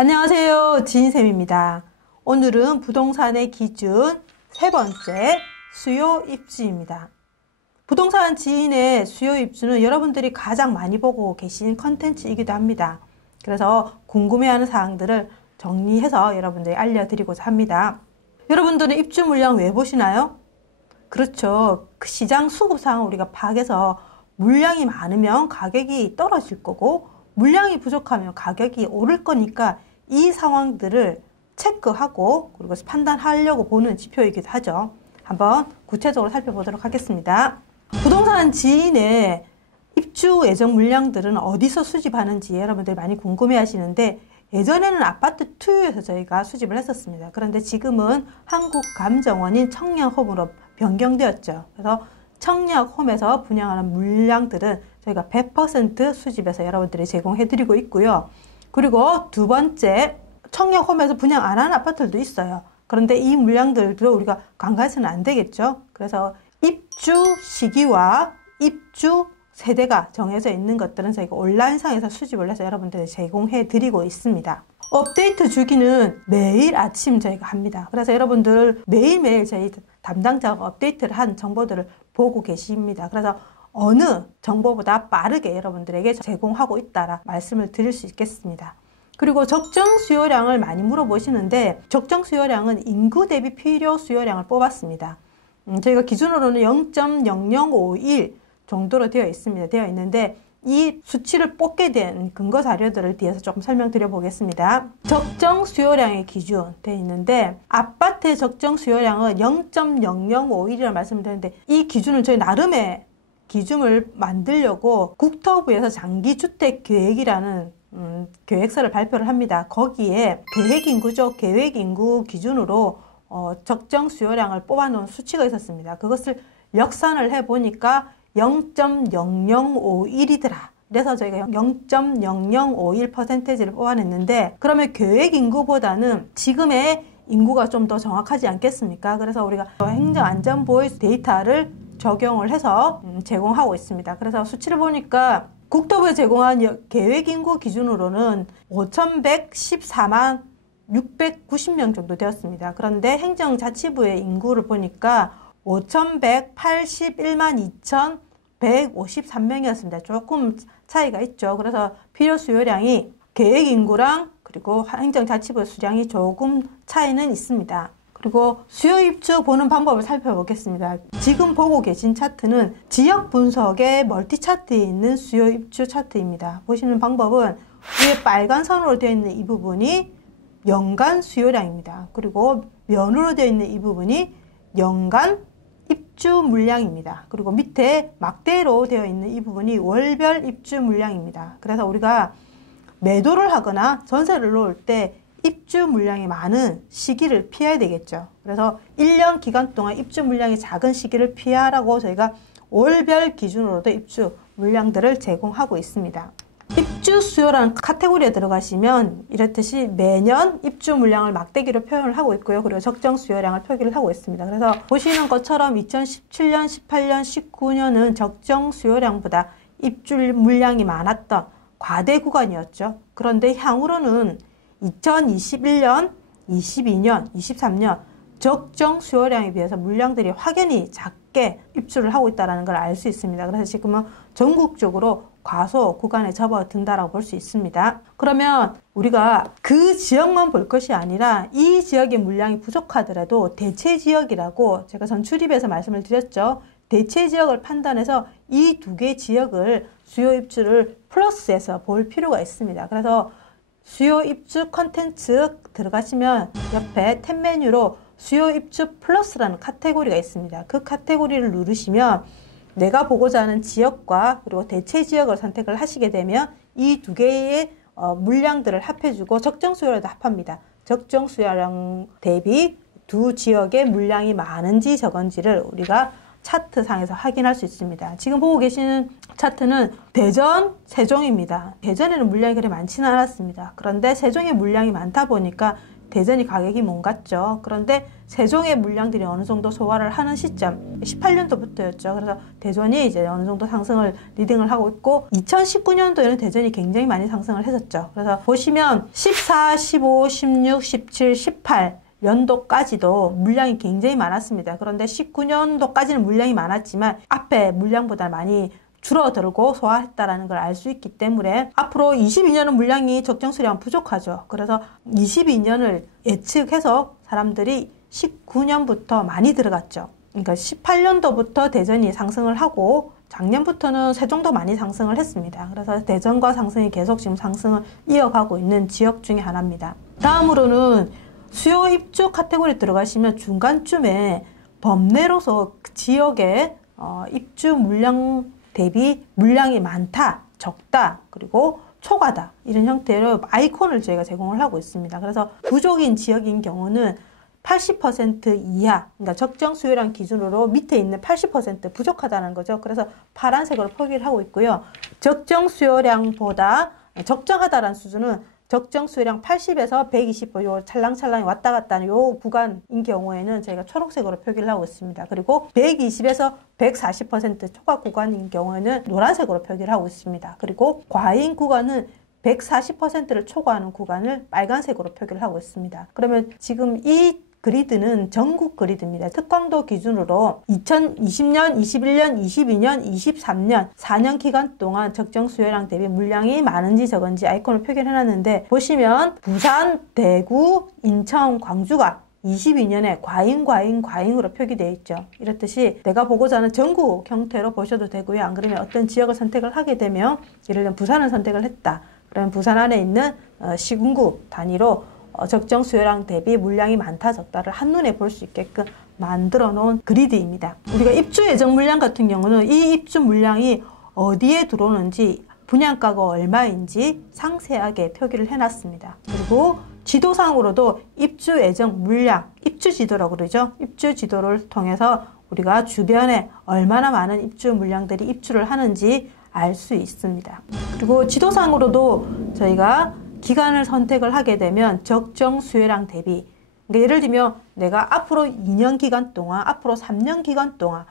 안녕하세요. 지인쌤입니다. 오늘은 부동산의 기준 세 번째 수요 입주입니다. 부동산 지인의 수요 입주는 여러분들이 가장 많이 보고 계신 컨텐츠이기도 합니다. 그래서 궁금해하는 사항들을 정리해서 여러분들이 알려드리고자 합니다. 여러분들은 입주 물량 왜 보시나요? 그렇죠. 그 시장 수급 상황을 우리가 파악해서 물량이 많으면 가격이 떨어질 거고 물량이 부족하면 가격이 오를 거니까 이 상황들을 체크하고 그리고 판단하려고 보는 지표이기도 하죠. 한번 구체적으로 살펴보도록 하겠습니다. 부동산 지인의 입주 예정 물량들은 어디서 수집하는지 여러분들이 많이 궁금해 하시는데 예전에는 아파트 투유에서 저희가 수집을 했었습니다. 그런데 지금은 한국감정원인 청량홈으로 변경되었죠. 그래서 청량홈에서 분양하는 물량들은 저희가 100% 수집해서 여러분들이 제공해드리고 있고요. 그리고 두 번째, 청량홈에서 분양 안 하는 아파트들도 있어요. 그런데 이 물량들도 우리가 간과해서는 안 되겠죠. 그래서 입주 시기와 입주 세대가 정해져 있는 것들은 저희가 온라인상에서 수집을 해서 여러분들이 제공해드리고 있습니다. 업데이트 주기는 매일 아침 저희가 합니다. 그래서 여러분들 매일매일 저희 담당자가 업데이트를 한 정보들을 보고 계십니다. 그래서 어느 정보보다 빠르게 여러분들에게 제공하고 있다라 말씀을 드릴 수 있겠습니다. 그리고 적정 수요량을 많이 물어보시는데 적정 수요량은 인구 대비 필요 수요량을 뽑았습니다. 저희가 기준으로는 0.0051 정도로 되어 있는데 이 수치를 뽑게 된 근거 자료들을 뒤에서 조금 설명드려 보겠습니다. 적정 수요량의 기준 되어 있는데 아파트의 적정 수요량은 0.0051이라고 말씀을 드렸는데 이 기준은 저희 나름의 기준을 만들려고 국토부에서 장기주택계획이라는 계획서를 발표를 합니다. 거기에 계획인구죠. 계획인구 기준으로 적정 수요량을 뽑아놓은 수치가 있었습니다. 그것을 역산을 해보니까 0.0051이더라. 그래서 저희가 0.0051%를 뽑아냈는데 그러면 계획인구보다는 지금의 인구가 좀 더 정확하지 않겠습니까? 그래서 우리가 행정안전보유 데이터를 적용을 해서 제공하고 있습니다. 그래서 수치를 보니까 국토부에 제공한 계획인구 기준으로는 5,114만 690명 정도 되었습니다. 그런데 행정자치부의 인구를 보니까 5,181만 2,153명이었습니다. 조금 차이가 있죠. 그래서 필요 수요량이 계획인구랑 그리고 행정자치부 수량이 조금 차이는 있습니다. 그리고 수요 입주 보는 방법을 살펴보겠습니다. 지금 보고 계신 차트는 지역 분석의 멀티 차트에 있는 수요 입주 차트입니다. 보시는 방법은 위에 빨간 선으로 되어 있는 이 부분이 연간 수요량입니다. 그리고 면으로 되어 있는 이 부분이 연간 입주 물량입니다. 그리고 밑에 막대로 되어 있는 이 부분이 월별 입주 물량입니다. 그래서 우리가 매도를 하거나 전세를 놓을 때 입주 물량이 많은 시기를 피해야 되겠죠. 그래서 1년 기간 동안 입주 물량이 작은 시기를 피하라고 저희가 월별 기준으로도 입주 물량들을 제공하고 있습니다. 입주 수요라는 카테고리에 들어가시면 이렇듯이 매년 입주 물량을 막대기로 표현을 하고 있고요. 그리고 적정 수요량을 표기를 하고 있습니다. 그래서 보시는 것처럼 2017년, 18년, 19년은 적정 수요량보다 입주 물량이 많았던 과대 구간이었죠. 그런데 향후로는 2021년, 22년, 23년 적정 수요량에 비해서 물량들이 확연히 작게 입주를 하고 있다는 걸 알 수 있습니다. 그래서 지금은 전국적으로 과소 구간에 접어든다라고 볼 수 있습니다. 그러면 우리가 그 지역만 볼 것이 아니라 이 지역의 물량이 부족하더라도 대체 지역이라고 제가 전출입에서 말씀을 드렸죠. 대체 지역을 판단해서 이 두 개 지역을 수요 입주를 플러스해서 볼 필요가 있습니다. 그래서 수요 입주 컨텐츠 들어가시면 옆에 탭 메뉴로 수요 입주 플러스라는 카테고리가 있습니다. 그 카테고리를 누르시면 내가 보고자 하는 지역과 그리고 대체 지역을 선택을 하시게 되면 이 두 개의 물량들을 합해주고 적정 수요량도 합합니다. 적정 수요량 대비 두 지역의 물량이 많은지 적은지를 우리가 차트상에서 확인할 수 있습니다. 지금 보고 계시는 차트는 대전, 세종입니다. 대전에는 물량이 그리 많지는 않았습니다. 그런데 세종에 물량이 많다 보니까 대전이 가격이 못 갔죠. 그런데 세종의 물량들이 어느 정도 소화를 하는 시점 18년도부터였죠. 그래서 대전이 이제 어느 정도 상승을 리딩을 하고 있고 2019년도에는 대전이 굉장히 많이 상승을 했었죠. 그래서 보시면 14, 15, 16, 17, 18 연도까지도 물량이 굉장히 많았습니다. 그런데 19년도까지는 물량이 많았지만 앞에 물량보다 많이 줄어들고 소화했다라는 걸 알 수 있기 때문에 앞으로 22년은 물량이 적정 수량 부족하죠. 그래서 22년을 예측해서 사람들이 19년부터 많이 들어갔죠. 그러니까 18년도부터 대전이 상승을 하고 작년부터는 세종도 많이 상승을 했습니다. 그래서 대전과 상승이 계속 지금 상승을 이어가고 있는 지역 중에 하나입니다. 다음으로는 수요 입주 카테고리 들어가시면 중간쯤에 범내로서 그 지역의 입주 물량 대비 물량이 많다, 적다, 그리고 초과다 이런 형태로 아이콘을 저희가 제공을 하고 있습니다. 그래서 부족인 지역인 경우는 80% 이하, 그러니까 적정 수요량 기준으로 밑에 있는 80% 부족하다는 거죠. 그래서 파란색으로 표기를 하고 있고요. 적정 수요량보다 적정하다라는 수준은 적정 수요량 80에서 120, 요 찰랑찰랑이 왔다 갔다 하는 요 구간인 경우에는 저희가 초록색으로 표기를 하고 있습니다. 그리고 120에서 140% 초과 구간인 경우에는 노란색으로 표기를 하고 있습니다. 그리고 과잉 구간은 140%를 초과하는 구간을 빨간색으로 표기를 하고 있습니다. 그러면 지금 이 그리드는 전국 그리드입니다. 특강도 기준으로 2020년, 21년, 22년, 23년 4년 기간 동안 적정 수요량 대비 물량이 많은지 적은지 아이콘을 표기해놨는데 보시면 부산, 대구, 인천, 광주가 22년에 과잉으로 표기되어 있죠. 이렇듯이 내가 보고자 하는 전국 형태로 보셔도 되고요. 안 그러면 어떤 지역을 선택을 하게 되면 예를 들면 부산을 선택을 했다. 그러면 부산 안에 있는 시군구 단위로 적정 수요량 대비 물량이 많다 적다를 한눈에 볼 수 있게끔 만들어 놓은 그리드입니다. 우리가 입주 예정 물량 같은 경우는 이 입주 물량이 어디에 들어오는지 분양가가 얼마인지 상세하게 표기를 해놨습니다. 그리고 지도상으로도 입주 예정 물량, 입주 지도라고 그러죠. 입주 지도를 통해서 우리가 주변에 얼마나 많은 입주 물량들이 입주를 하는지 알 수 있습니다. 그리고 지도상으로도 저희가 기간을 선택을 하게 되면 적정 수요량 대비, 그러니까 예를 들면 내가 앞으로 2년 기간 동안, 앞으로 3년 기간 동안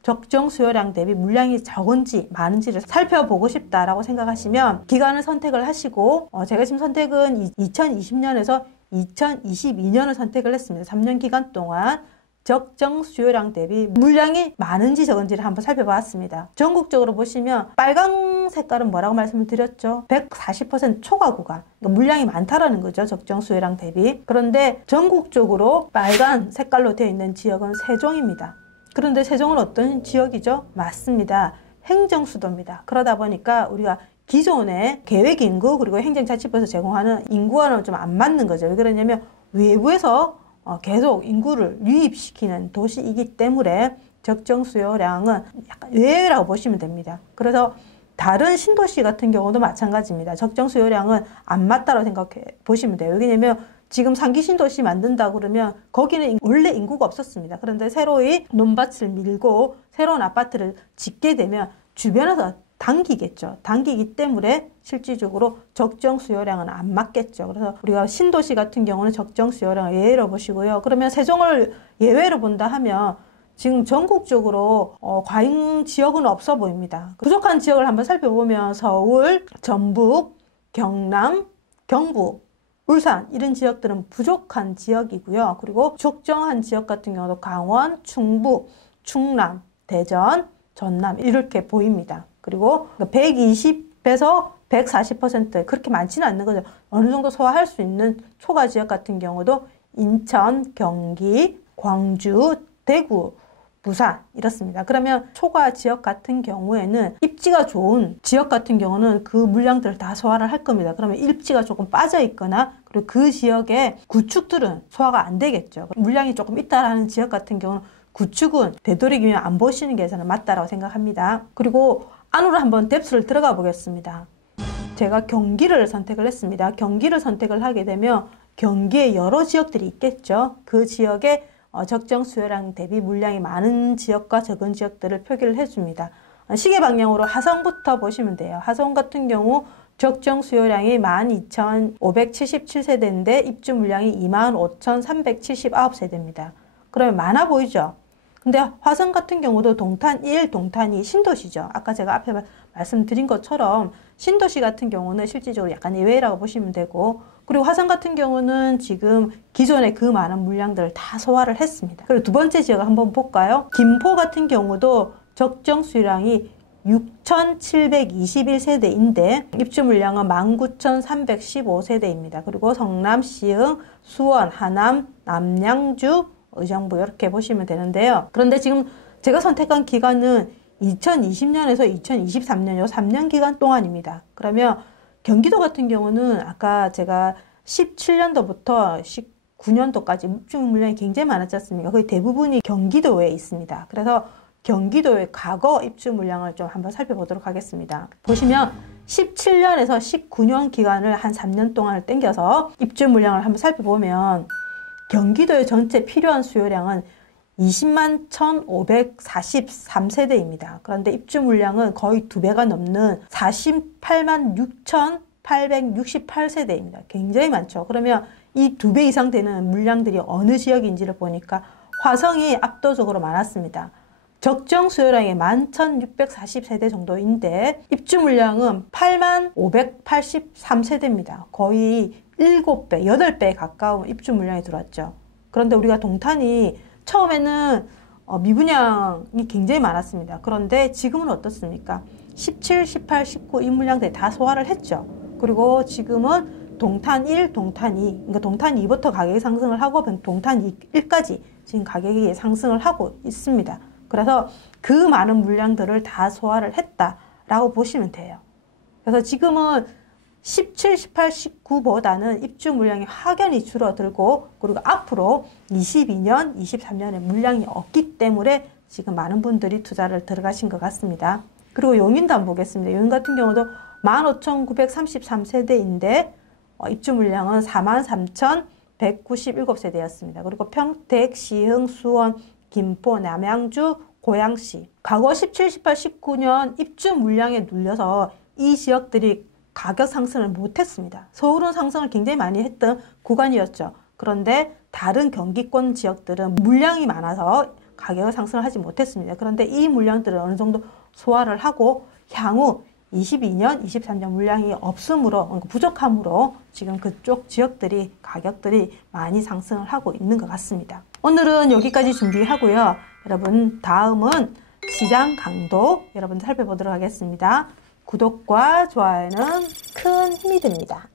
적정 수요량 대비 물량이 적은지 많은지를 살펴보고 싶다라고 생각하시면 기간을 선택을 하시고 제가 지금 선택은 2020년에서 2022년을 선택을 했습니다. 3년 기간 동안 적정 수요량 대비 물량이 많은지 적은지를 한번 살펴봤습니다. 전국적으로 보시면 빨간 색깔은 뭐라고 말씀을 드렸죠? 140% 초과 구간. 그러니까 물량이 많다라는 거죠. 적정 수요량 대비. 그런데 전국적으로 빨간 색깔로 되어 있는 지역은 세종입니다. 그런데 세종은 어떤 지역이죠? 맞습니다. 행정수도입니다. 그러다 보니까 우리가 기존의 계획인구 그리고 행정자치부에서 제공하는 인구와는 좀 안 맞는 거죠. 왜 그러냐면 외부에서 계속 인구를 유입시키는 도시이기 때문에 적정 수요량은 약간 외외라고 보시면 됩니다. 그래서 다른 신도시 같은 경우도 마찬가지입니다. 적정 수요량은 안 맞다고 생각해 보시면 돼요. 왜냐면 지금 상기 신도시 만든다 그러면 거기는 원래 인구가 없었습니다. 그런데 새로이 논밭을 밀고 새로운 아파트를 짓게 되면 주변에서 당기겠죠. 당기기 때문에 실질적으로 적정 수요량은 안 맞겠죠. 그래서 우리가 신도시 같은 경우는 적정 수요량을 예외로 보시고요. 그러면 세종을 예외로 본다 하면 지금 전국적으로 과잉 지역은 없어 보입니다. 부족한 지역을 한번 살펴보면 서울, 전북, 경남, 경북, 울산 이런 지역들은 부족한 지역이고요. 그리고 적정한 지역 같은 경우도 강원, 충북, 충남, 대전, 전남 이렇게 보입니다. 그리고 120에서 140% 그렇게 많지는 않는 거죠. 어느 정도 소화할 수 있는 초과 지역 같은 경우도 인천, 경기, 광주, 대구, 부산 이렇습니다. 그러면 초과 지역 같은 경우에는 입지가 좋은 지역 같은 경우는 그 물량들을 다 소화를 할 겁니다. 그러면 입지가 조금 빠져 있거나 그리고 그 지역의 구축들은 소화가 안 되겠죠. 물량이 조금 있다라는 지역 같은 경우는 구축은 되도록이면 안 보시는 게 저는 맞다라고 생각합니다. 그리고 안으로 한번 뎁스를 들어가 보겠습니다. 제가 경기를 선택을 했습니다. 경기를 선택을 하게 되면 경기에 여러 지역들이 있겠죠. 그 지역에 적정 수요량 대비 물량이 많은 지역과 적은 지역들을 표기를 해줍니다. 시계 방향으로 하성부터 보시면 돼요. 하성 같은 경우 적정 수요량이 12,577세대인데 입주 물량이 25,379세대입니다. 그러면 많아 보이죠? 근데 화성 같은 경우도 동탄 1, 동탄 2 신도시죠. 아까 제가 앞에 말씀드린 것처럼 신도시 같은 경우는 실질적으로 약간 예외라고 보시면 되고, 그리고 화성 같은 경우는 지금 기존의 그 많은 물량들을 다 소화를 했습니다. 그리고 두 번째 지역을 한번 볼까요? 김포 같은 경우도 적정 수요량이 6,721세대인데 입주 물량은 19,315세대입니다. 그리고 성남, 시흥, 수원, 하남, 남양주, 의정부 이렇게 보시면 되는데요. 그런데 지금 제가 선택한 기간은 2020년에서 2023년 요 3년 기간 동안입니다. 그러면 경기도 같은 경우는 아까 제가 17년도부터 19년도까지 입주 물량이 굉장히 많았지 않습니까? 거의 대부분이 경기도에 있습니다. 그래서 경기도의 과거 입주 물량을 좀 한번 살펴보도록 하겠습니다. 보시면 17년에서 19년 기간을 한 3년 동안을 땡겨서 입주 물량을 한번 살펴보면 경기도의 전체 필요한 수요량은 20만 1,543세대입니다. 그런데 입주 물량은 거의 2배가 넘는 48만 6,868세대입니다. 굉장히 많죠. 그러면 이 2배 이상 되는 물량들이 어느 지역인지를 보니까 화성이 압도적으로 많았습니다. 적정 수요량이 11,640세대 정도인데 입주 물량은 8만 583세대입니다. 거의 7배, 8배에 가까운 입주 물량이 들어왔죠. 그런데 우리가 동탄이 처음에는 미분양이 굉장히 많았습니다. 그런데 지금은 어떻습니까? 17, 18, 19 이 물량들이 다 소화를 했죠. 그리고 지금은 동탄 1, 동탄 2, 그러니까 동탄 2부터 가격이 상승을 하고 동탄 1까지 지금 가격이 상승을 하고 있습니다. 그래서 그 많은 물량들을 다 소화를 했다라고 보시면 돼요. 그래서 지금은 17, 18, 19보다는 입주 물량이 확연히 줄어들고, 그리고 앞으로 22년, 23년에 물량이 없기 때문에 지금 많은 분들이 투자를 들어가신 것 같습니다. 그리고 용인도 한번 보겠습니다. 용인 같은 경우도 15,933세대인데 입주 물량은 43,197세대였습니다. 그리고 평택, 시흥, 수원, 김포, 남양주, 고양시. 과거 17, 18, 19년 입주 물량에 눌려서 이 지역들이 가격 상승을 못했습니다. 서울은 상승을 굉장히 많이 했던 구간이었죠. 그런데 다른 경기권 지역들은 물량이 많아서 가격을 상승을 하지 못했습니다. 그런데 이 물량들을 어느 정도 소화를 하고 향후 22년, 23년 물량이 없으므로, 부족함으로 지금 그쪽 지역들이 가격들이 많이 상승을 하고 있는 것 같습니다. 오늘은 여기까지 준비하고요. 여러분 다음은 시장 강도 여러분 살펴보도록 하겠습니다. 구독과 좋아요는 큰 힘이 됩니다.